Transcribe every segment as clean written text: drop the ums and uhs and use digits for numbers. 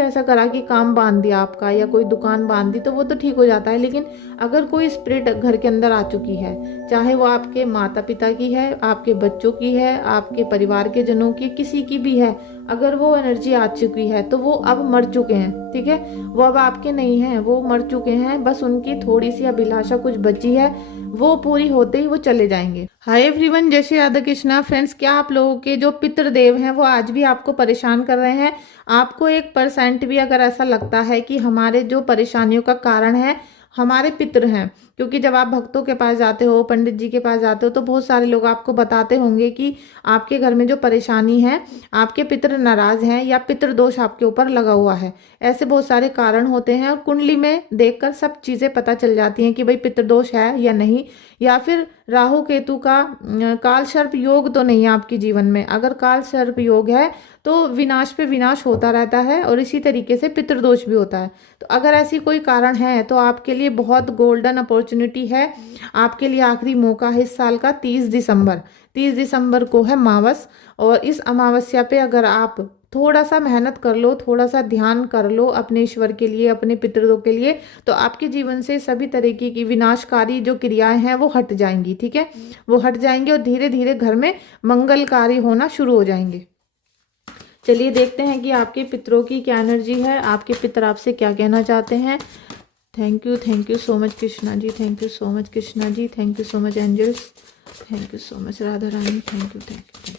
ऐसा करा कि काम बांध दिया आपका या कोई दुकान बांध दी, तो वो तो ठीक हो जाता है। लेकिन अगर कोई स्पिरिट घर के अंदर आ चुकी है, चाहे वो आपके माता पिता की है, आपके बच्चों की है, आपके परिवार के जनों की, किसी की भी है, अगर वो एनर्जी आ चुकी है तो वो अब मर चुके हैं। ठीक है, वो अब आपके नहीं हैं, वो मर चुके हैं। बस उनकी थोड़ी सी अभिलाषा कुछ बची है, वो पूरी होते ही वो चले जाएंगे। हाय एवरीवन, जय श्री राधा कृष्णा। फ्रेंड्स, क्या आप लोगों के जो पितृदेव हैं वो आज भी आपको परेशान कर रहे हैं? आपको 1% भी अगर ऐसा लगता है कि हमारे जो परेशानियों का कारण है हमारे पितृ हैं, क्योंकि जब आप भक्तों के पास जाते हो, पंडित जी के पास जाते हो, तो बहुत सारे लोग आपको बताते होंगे कि आपके घर में जो परेशानी है, आपके पितृ नाराज हैं या पितृ दोष आपके ऊपर लगा हुआ है। ऐसे बहुत सारे कारण होते हैं और कुंडली में देखकर सब चीजें पता चल जाती हैं कि भाई पितृ दोष है या नहीं, या फिर राहु केतु का काल सर्प योग तो नहीं है आपके जीवन में। अगर काल सर्प योग है तो विनाश पे विनाश होता रहता है, और इसी तरीके से पितृदोष भी होता है। तो अगर ऐसी कोई कारण है तो आपके लिए बहुत गोल्डन अपॉर्चुनिटी है, आपके लिए आखिरी मौका है इस साल का। 30 दिसंबर को है अमावस, और इस अमावस्या पे अगर आप थोड़ा सा मेहनत कर लो, थोड़ा सा ध्यान कर लो अपने ईश्वर के लिए, अपने पितरों के लिए, तो आपके जीवन से सभी तरीके की विनाशकारी जो क्रियाएं हैं वो हट जाएंगी। ठीक है, वो हट जाएंगी और धीरे धीरे घर में मंगलकारी होना शुरू हो जाएंगे। चलिए देखते हैं कि आपके पितरों की क्या एनर्जी है, आपके पितर आपसे क्या कहना चाहते हैं। Thank you so much Krishna ji, thank you so much Krishna ji, thank you so much angels, thank you so much Radha Rani, thank you.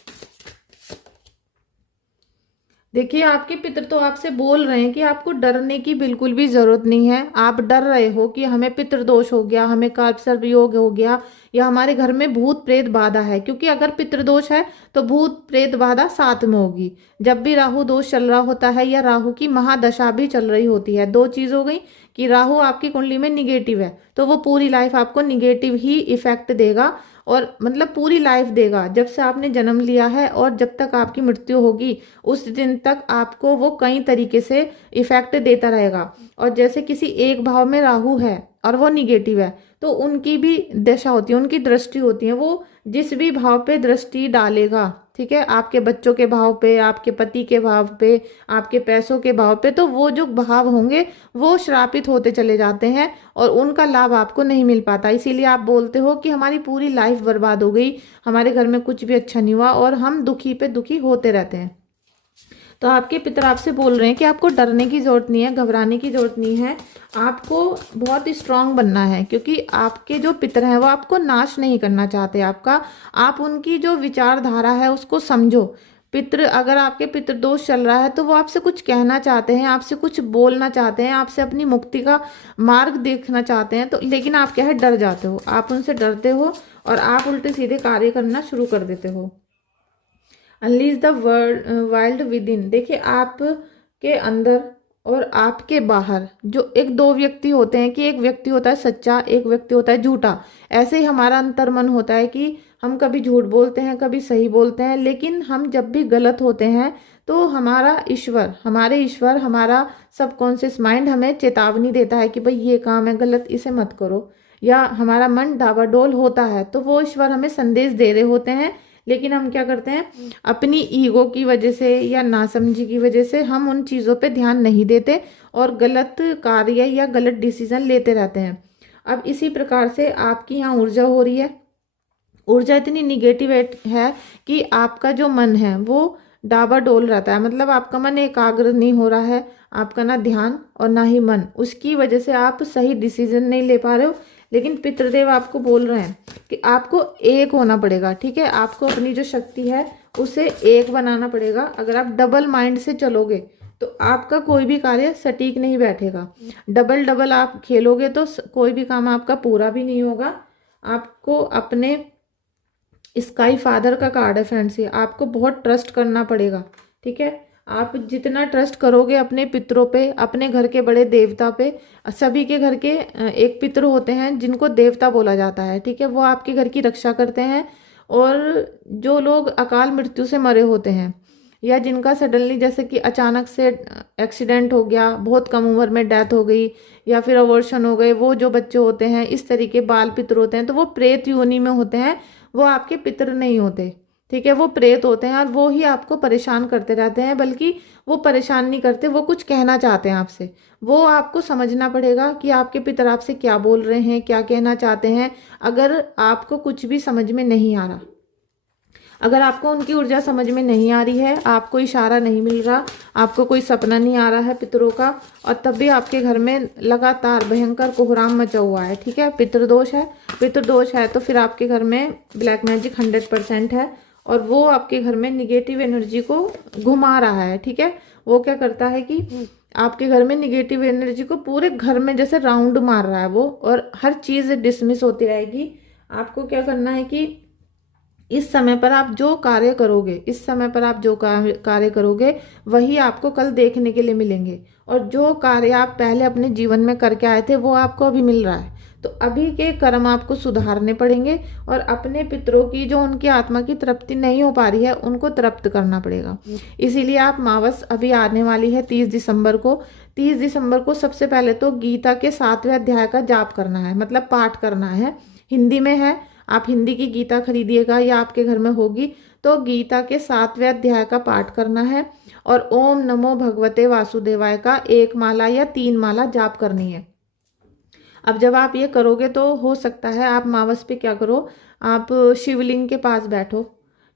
देखिए, आपके पितर तो आपसे बोल रहे हैं कि आपको डरने की बिल्कुल भी जरूरत नहीं है। आप डर रहे हो कि हमें पितृदोष हो गया, हमें कालसर्प योग हो गया, या हमारे घर में भूत प्रेत बाधा है। क्योंकि अगर पितृदोष है तो भूत प्रेत बाधा साथ में होगी। जब भी राहु दोष चल रहा होता है या राहु की महादशा भी चल रही होती है, दो चीज हो गई कि राहु आपकी कुंडली में निगेटिव है तो वो पूरी लाइफ आपको निगेटिव ही इफेक्ट देगा, और मतलब पूरी लाइफ देगा। जब से आपने जन्म लिया है और जब तक आपकी मृत्यु होगी उस दिन तक आपको वो कई तरीके से इफेक्ट देता रहेगा। और जैसे किसी एक भाव में राहु है और वो निगेटिव है तो उनकी भी दशा होती है, उनकी दृष्टि होती है, वो जिस भी भाव पे दृष्टि डालेगा, ठीक है, आपके बच्चों के भाव पे, आपके पति के भाव पे, आपके पैसों के भाव पे, तो वो जो भाव होंगे वो श्रापित होते चले जाते हैं और उनका लाभ आपको नहीं मिल पाता। इसीलिए आप बोलते हो कि हमारी पूरी लाइफ बर्बाद हो गई, हमारे घर में कुछ भी अच्छा नहीं हुआ, और हम दुखी पे दुखी होते रहते हैं। तो आपके पितर आपसे बोल रहे हैं कि आपको डरने की जरूरत नहीं है, घबराने की जरूरत नहीं है, आपको बहुत स्ट्रांग बनना है। क्योंकि आपके जो पितर हैं वो आपको नाश नहीं करना चाहते आपका, आप उनकी जो विचारधारा है उसको समझो। पितृ, अगर आपके पितृदोष चल रहा है तो वो आपसे कुछ कहना चाहते हैं, आपसे कुछ बोलना चाहते हैं, आपसे अपनी मुक्ति का मार्ग देखना चाहते हैं, तो लेकिन आप क्या है, डर जाते हो, आप उनसे डरते हो और आप उल्टे सीधे कार्य करना शुरू कर देते हो। Unleash the wild with in. देखिए, आपके अंदर और आपके बाहर जो एक दो व्यक्ति होते हैं, कि एक व्यक्ति होता है सच्चा, एक व्यक्ति होता है झूठा। ऐसे ही हमारा अंतर्मन होता है कि हम कभी झूठ बोलते हैं, कभी सही बोलते हैं, लेकिन हम जब भी गलत होते हैं तो हमारा ईश्वर, हमारा सबकॉन्शियस माइंड हमें चेतावनी देता है कि भाई ये काम है गलत, इसे मत करो। या हमारा मन डावाडोल होता है तो वो ईश्वर हमें संदेश दे रहे होते हैं, लेकिन हम क्या करते हैं, अपनी ईगो की वजह से या नासमझी की वजह से हम उन चीज़ों पे ध्यान नहीं देते और गलत कार्य या गलत डिसीजन लेते रहते हैं। अब इसी प्रकार से आपकी यहाँ ऊर्जा हो रही है, ऊर्जा इतनी निगेटिव है कि आपका जो मन है वो डाबाडोल रहता है, मतलब आपका मन एकाग्र नहीं हो रहा है, आपका ना ध्यान और ना ही मन, उसकी वजह से आप सही डिसीजन नहीं ले पा रहे हो। लेकिन पितृदेव आपको बोल रहे हैं कि आपको एक होना पड़ेगा। ठीक है, आपको अपनी जो शक्ति है उसे एक बनाना पड़ेगा। अगर आप डबल माइंड से चलोगे तो आपका कोई भी कार्य सटीक नहीं बैठेगा। डबल आप खेलोगे तो कोई भी काम आपका पूरा भी नहीं होगा। आपको अपने स्काई फादर का कार्ड है फ्रेंड्स, ये आपको बहुत ट्रस्ट करना पड़ेगा। ठीक है, आप जितना ट्रस्ट करोगे अपने पितरों पे, अपने घर के बड़े देवता पे, सभी के घर के एक पितर होते हैं जिनको देवता बोला जाता है। ठीक है, वो आपके घर की रक्षा करते हैं। और जो लोग अकाल मृत्यु से मरे होते हैं या जिनका सडनली जैसे कि अचानक से एक्सीडेंट हो गया, बहुत कम उम्र में डेथ हो गई, या फिर अबॉर्शन हो गए, वो जो बच्चे होते हैं इस तरीके बाल पितर होते हैं, तो वो प्रेत योनि में होते हैं, वो आपके पितर नहीं होते। ठीक है, वो प्रेत होते हैं और वो ही आपको परेशान करते रहते हैं, बल्कि वो परेशान नहीं करते, वो कुछ कहना चाहते हैं आपसे। वो आपको समझना पड़ेगा कि आपके पितर आपसे क्या बोल रहे हैं, क्या कहना चाहते हैं। अगर आपको कुछ भी समझ में नहीं आ रहा, अगर आपको उनकी ऊर्जा समझ में नहीं आ रही है, आपको इशारा नहीं मिल रहा, आपको कोई सपना नहीं आ रहा है पितरों का, और तब भी आपके घर में लगातार भयंकर कोहराम मचा हुआ है, ठीक है, पितृदोष है, पितृदोष है, तो फिर आपके घर में ब्लैक मैजिक 100% है और वो आपके घर में निगेटिव एनर्जी को घुमा रहा है, ठीक है। वो क्या करता है कि आपके घर में निगेटिव एनर्जी को पूरे घर में जैसे राउंड मार रहा है वो, और हर चीज़ डिसमिस होती रहेगी। आपको क्या करना है कि इस समय पर आप जो कार्य करोगे, इस समय पर आप जो कार्य करोगे वही आपको कल देखने के लिए मिलेंगे, और जो कार्य आप पहले अपने जीवन में करके आए थे वो आपको अभी मिल रहा है। तो अभी के कर्म आपको सुधारने पड़ेंगे और अपने पितरों की जो उनकी आत्मा की तृप्ति नहीं हो पा रही है उनको तृप्त करना पड़ेगा। इसीलिए आप मावस अभी आने वाली है 30 दिसंबर को। 30 दिसंबर को सबसे पहले तो गीता के 7वें अध्याय का जाप करना है, मतलब पाठ करना है। हिंदी में है, आप हिंदी की गीता खरीदिएगा या आपके घर में होगी, तो गीता के 7वें अध्याय का पाठ करना है और ओम नमो भगवते वासुदेवाय का 1 माला या 3 माला जाप करनी है। अब जब आप ये करोगे तो हो सकता है आप मावस पे क्या करो, आप शिवलिंग के पास बैठो,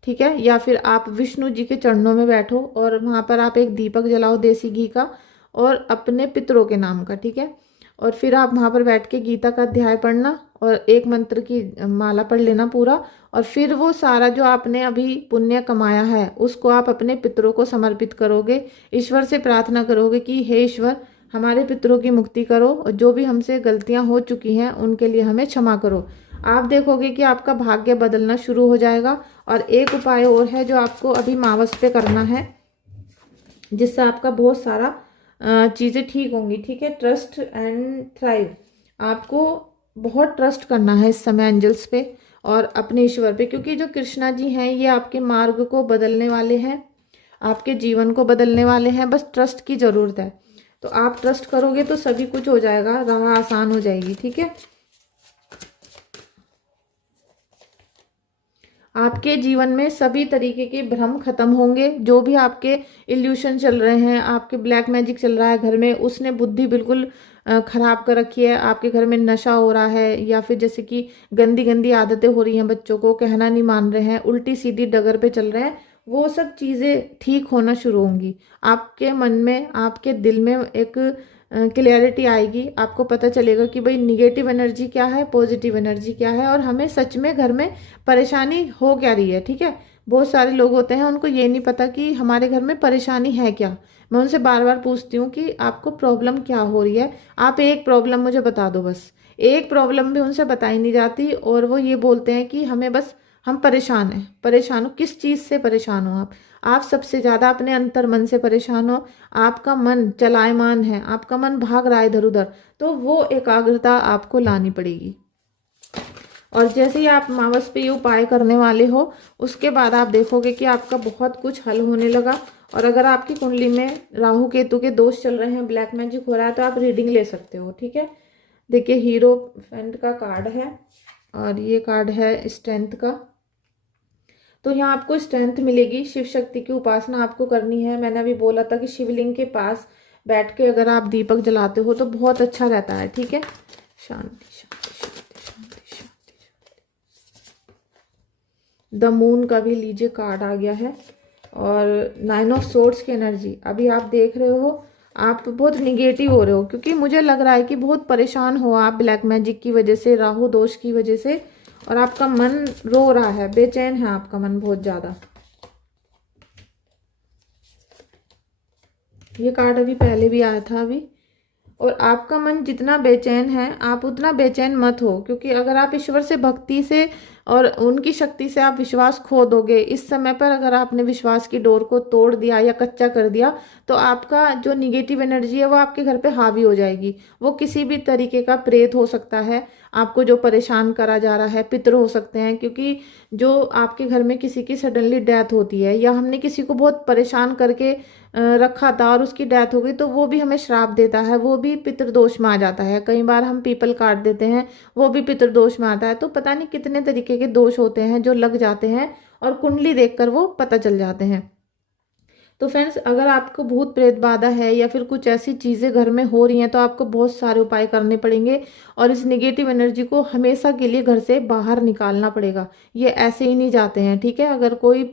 ठीक है, या फिर आप विष्णु जी के चरणों में बैठो और वहाँ पर आप एक दीपक जलाओ देसी घी का और अपने पितरों के नाम का, ठीक है। और फिर आप वहाँ पर बैठ के गीता का अध्याय पढ़ना और एक मंत्र की माला पढ़ लेना पूरा, और फिर वो सारा जो आपने अभी पुण्य कमाया है उसको आप अपने पितरों को समर्पित करोगे। ईश्वर से प्रार्थना करोगे कि हे ईश्वर, हमारे पितरों की मुक्ति करो और जो भी हमसे गलतियां हो चुकी हैं उनके लिए हमें क्षमा करो। आप देखोगे कि आपका भाग्य बदलना शुरू हो जाएगा। और एक उपाय और है जो आपको अभी मावस पे करना है, जिससे आपका बहुत सारा चीज़ें ठीक होंगी, ठीक है। ट्रस्ट एंड थ्राइव, आपको बहुत ट्रस्ट करना है इस समय एंजल्स पे और अपने ईश्वर पे, क्योंकि जो कृष्णा जी हैं ये आपके मार्ग को बदलने वाले हैं, आपके जीवन को बदलने वाले हैं। बस ट्रस्ट की ज़रूरत है, तो आप ट्रस्ट करोगे तो सभी कुछ हो जाएगा, राह आसान हो जाएगी, ठीक है। आपके जीवन में सभी तरीके के भ्रम खत्म होंगे। जो भी आपके इल्यूशन चल रहे हैं, आपके ब्लैक मैजिक चल रहा है घर में, उसने बुद्धि बिल्कुल खराब कर रखी है। आपके घर में नशा हो रहा है या फिर जैसे कि गंदी गंदी आदतें हो रही हैं, बच्चों को कहना नहीं मान रहे हैं, उल्टी सीधी डगर पे चल रहे हैं, वो सब चीज़ें ठीक होना शुरू होंगी। आपके मन में, आपके दिल में एक क्लियरिटी आएगी। आपको पता चलेगा कि भाई निगेटिव एनर्जी क्या है, पॉजिटिव एनर्जी क्या है, और हमें सच में घर में परेशानी हो क्या रही है, ठीक है। बहुत सारे लोग होते हैं उनको ये नहीं पता कि हमारे घर में परेशानी है क्या। मैं उनसे बार बार पूछती हूँ कि आपको प्रॉब्लम क्या हो रही है, आप एक प्रॉब्लम मुझे बता दो। बस एक प्रॉब्लम भी उनसे बताई नहीं जाती और वो ये बोलते हैं कि हमें बस, हम परेशान हैं। परेशान हो किस चीज़ से परेशान हो आप सबसे ज़्यादा अपने अंतर मन से परेशान हो। आपका मन चलायमान है, आपका मन भाग रहा है इधर उधर, तो वो एकाग्रता आपको लानी पड़ेगी। और जैसे ही आप मावस पे ये उपाय करने वाले हो, उसके बाद आप देखोगे कि आपका बहुत कुछ हल होने लगा। और अगर आपकी कुंडली में राहु केतु के दोष चल रहे हैं, ब्लैक मैजिक हो रहा है, तो आप रीडिंग ले सकते हो, ठीक है। देखिए हीरोफेंट का कार्ड है और ये कार्ड है स्ट्रेंथ का। तो यहाँ आपको स्ट्रेंथ मिलेगी। शिव शक्ति की उपासना आपको करनी है। मैंने अभी बोला था कि शिवलिंग के पास बैठ के अगर आप दीपक जलाते हो तो बहुत अच्छा रहता है, ठीक है। शांति शांति शांति शांति शांति। द मून का भी लीजिए कार्ड आ गया है और 9 ऑफ सोर्ड्स की एनर्जी। अभी आप देख रहे हो आप बहुत निगेटिव हो रहे हो, क्योंकि मुझे लग रहा है कि बहुत परेशान हो आप ब्लैक मैजिक की वजह से, राहु दोष की वजह से, और आपका मन रो रहा है, बेचैन है आपका मन बहुत ज्यादा। ये कार्ड अभी पहले भी आया था अभी। और आपका मन जितना बेचैन है, आप उतना बेचैन मत हो, क्योंकि अगर आप ईश्वर से भक्ति से और उनकी शक्ति से आप विश्वास खो दोगे, इस समय पर अगर आपने विश्वास की डोर को तोड़ दिया या कच्चा कर दिया, तो आपका जो निगेटिव एनर्जी है वो आपके घर पे हावी हो जाएगी। वो किसी भी तरीके का प्रेत हो सकता है, आपको जो परेशान करा जा रहा है, पितर हो सकते हैं, क्योंकि जो आपके घर में किसी की सडनली डेथ होती है या हमने किसी को बहुत परेशान करके रखा था और उसकी डेथ हो गई, तो वो भी हमें श्राप देता है, वो भी पितृदोष में आ जाता है। कई बार हम पीपल काट देते हैं, वो भी पितृदोष में आता है। तो पता नहीं कितने तरीके के दोष होते हैं जो लग जाते हैं और कुंडली देखकर वो पता चल जाते हैं। तो फ्रेंड्स, अगर आपको भूत प्रेत बाधा है या फिर कुछ ऐसी चीज़ें घर में हो रही हैं तो आपको बहुत सारे उपाय करने पड़ेंगे और इस नेगेटिव एनर्जी को हमेशा के लिए घर से बाहर निकालना पड़ेगा। ये ऐसे ही नहीं जाते हैं, ठीक है। अगर कोई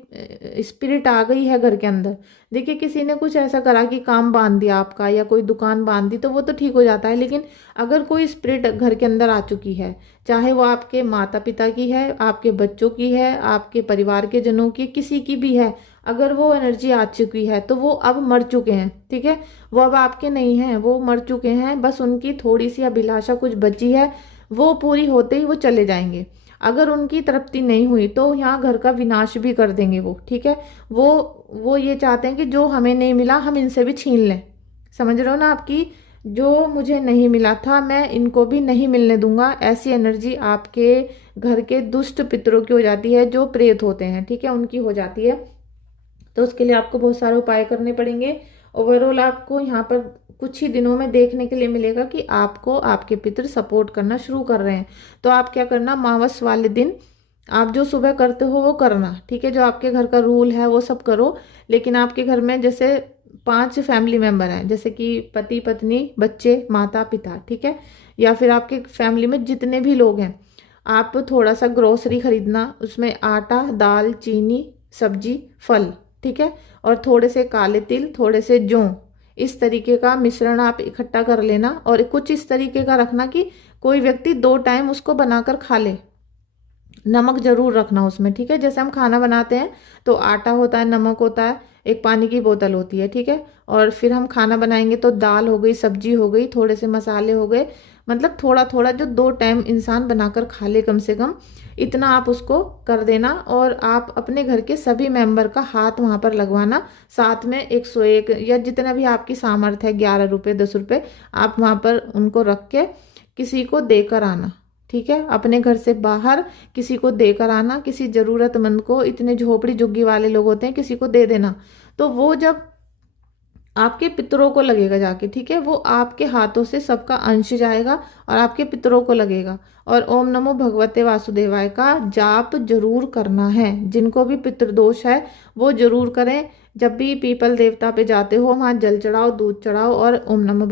स्पिरिट आ गई है घर के अंदर, देखिए किसी ने कुछ ऐसा करा कि काम बांध दिया आपका या कोई दुकान बांध दी तो वो तो ठीक हो जाता है, लेकिन अगर कोई स्पिरिट घर के अंदर आ चुकी है, चाहे वो आपके माता पिता की है, आपके बच्चों की है, आपके परिवार के जनों की, किसी की भी है, अगर वो एनर्जी आ चुकी है तो वो अब मर चुके हैं, ठीक है। वो अब आपके नहीं हैं, वो मर चुके हैं, बस उनकी थोड़ी सी अभिलाषा कुछ बची है, वो पूरी होते ही वो चले जाएंगे। अगर उनकी तृप्ति नहीं हुई तो यहाँ घर का विनाश भी कर देंगे वो, ठीक है। वो ये चाहते हैं कि जो हमें नहीं मिला हम इनसे भी छीन लें, समझ रहे हो ना आपकी, जो मुझे नहीं मिला था मैं इनको भी नहीं मिलने दूंगा। ऐसी एनर्जी आपके घर के दुष्ट पितरों की हो जाती है, जो प्रेत होते हैं, ठीक है, उनकी हो जाती है। तो उसके लिए आपको बहुत सारे उपाय करने पड़ेंगे। ओवरऑल आपको यहाँ पर कुछ ही दिनों में देखने के लिए मिलेगा कि आपको आपके पितर सपोर्ट करना शुरू कर रहे हैं। तो आप क्या करना, अमावस वाले दिन आप जो सुबह करते हो वो करना, ठीक है। जो आपके घर का रूल है वो सब करो, लेकिन आपके घर में जैसे 5 फैमिली मेंबर हैं, जैसे कि पति पत्नी बच्चे माता पिता, ठीक है, या फिर आपके फैमिली में जितने भी लोग हैं, आप थोड़ा सा ग्रोसरी खरीदना, उसमें आटा दाल चीनी सब्जी फल, ठीक है, और थोड़े से काले तिल थोड़े से जौ, इस तरीके का मिश्रण आप इकट्ठा कर लेना। और कुछ इस तरीके का रखना कि कोई व्यक्ति 2 टाइम उसको बनाकर खा ले। नमक जरूर रखना उसमें, ठीक है। जैसे हम खाना बनाते हैं तो आटा होता है, नमक होता है, एक पानी की बोतल होती है, ठीक है। और फिर हम खाना बनाएंगे तो दाल हो गई, सब्जी हो गई, थोड़े से मसाले हो गए, मतलब थोड़ा थोड़ा जो 2 टाइम इंसान बनाकर खा ले कम से कम, इतना आप उसको कर देना। और आप अपने घर के सभी मेंबर का हाथ वहां पर लगवाना, साथ में 101 या जितना भी आपकी सामर्थ्य है, 11 रुपये 10 रुपये, आप वहां पर उनको रख के किसी को देकर आना, ठीक है। अपने घर से बाहर किसी को देकर आना, किसी जरूरतमंद को, इतने झोपड़ी झुग्गी वाले लोग होते हैं, किसी को दे देना। तो वो जब आपके पितरों को लगेगा जाके, ठीक है, वो आपके हाथों से सबका अंश जाएगा और आपके पितरों को लगेगा। और ओम नमो भगवते वासुदेवाय का जाप जरूर करना है। जिनको भी पितृदोष है वो जरूर करें। जब भी पीपल देवता पे जाते हो वहां जल चढ़ाओ, दूध चढ़ाओ और ओम नमो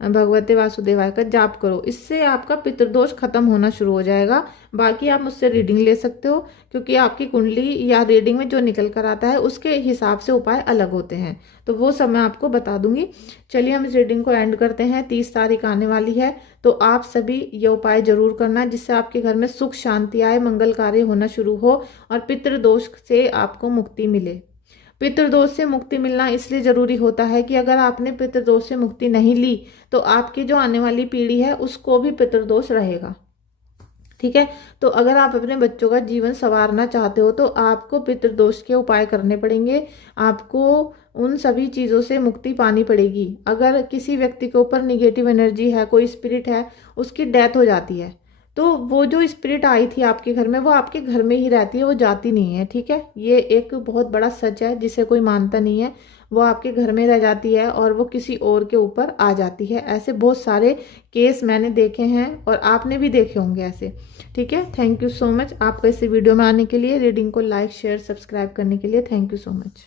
भगवते वासुदेवाय का जाप करो। इससे आपका पितृदोष खत्म होना शुरू हो जाएगा। बाकी आप मुझसे रीडिंग ले सकते हो, क्योंकि आपकी कुंडली या रीडिंग में जो निकल कर आता है उसके हिसाब से उपाय अलग होते हैं, तो वो सब मैं आपको बता दूंगी। चलिए हम इस रीडिंग को एंड करते हैं। 30 तारीख आने वाली है, तो आप सभी ये उपाय जरूर करना, जिससे आपके घर में सुख शांति आए, मंगल कार्य होना शुरू हो और पितृदोष से आपको मुक्ति मिले। पितृदोष से मुक्ति मिलना इसलिए जरूरी होता है कि अगर आपने पितृदोष से मुक्ति नहीं ली तो आपकी जो आने वाली पीढ़ी है उसको भी पितृदोष रहेगा, ठीक है। तो अगर आप अपने बच्चों का जीवन संवारना चाहते हो तो आपको पितृदोष के उपाय करने पड़ेंगे। आपको उन सभी चीज़ों से मुक्ति पानी पड़ेगी। अगर किसी व्यक्ति के ऊपर निगेटिव एनर्जी है, कोई स्पिरिट है, उसकी डेथ हो जाती है, तो वो जो स्पिरिट आई थी आपके घर में वो आपके घर में ही रहती है, वो जाती नहीं है, ठीक है। ये एक बहुत बड़ा सच है जिसे कोई मानता नहीं है। वो आपके घर में रह जाती है और वो किसी और के ऊपर आ जाती है। ऐसे बहुत सारे केस मैंने देखे हैं और आपने भी देखे होंगे ऐसे, ठीक है। थैंक यू सो मच आपका इस वीडियो में आने के लिए, रीडिंग को लाइक शेयर सब्सक्राइब करने के लिए। Thank you so much.